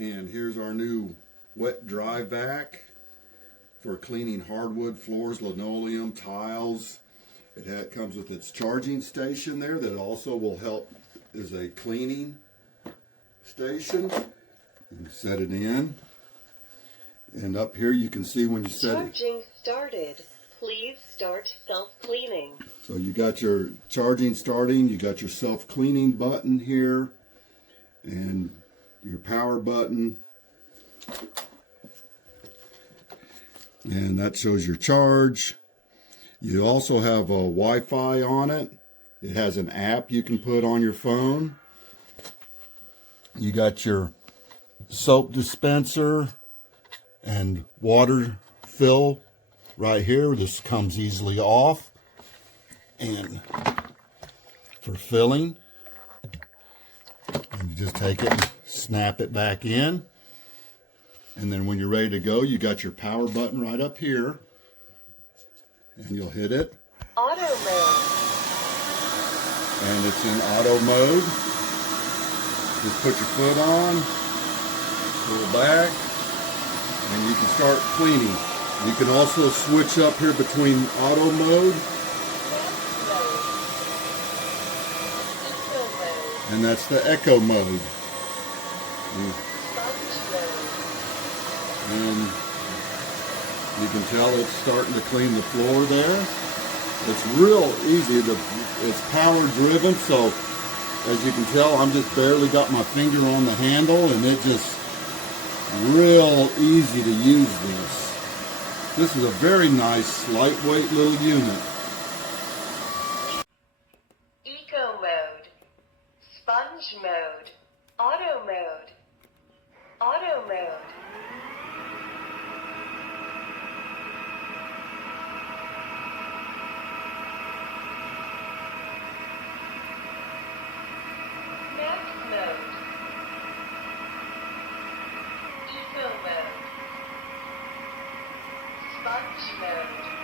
And here's our new wet dry vac for cleaning hardwood floors, linoleum, tiles. It comes with its charging station there that also will help as a cleaning station. You set it in. And up here you can see when you set it. Charging started. Please start self-cleaning. So you got your charging starting, you got your self-cleaning button here, and your power button. And that shows your charge. You also have a Wi-Fi on it. It has an app you can put on your phone. You got your soap dispenser and water fill right here. This comes easily off. And for filling, and you just take it and snap it back in. And then when you're ready to go, you got your power button right up here. And you'll hit it. Auto mode. And it's in auto mode. Just put your foot on, pull back, and you can start cleaning. You can also switch up here between auto mode, and that's the echo mode. And you can tell it's starting to clean the floor there. It's real easy. It's power driven, so as you can tell, I'm just barely got my finger on the handle, and it just real easy to use this. This is a very nice, lightweight little unit. Eco mode. Sponge mode. Auto mode. Auto mode. Max mode. Eco mode. Sponge mode.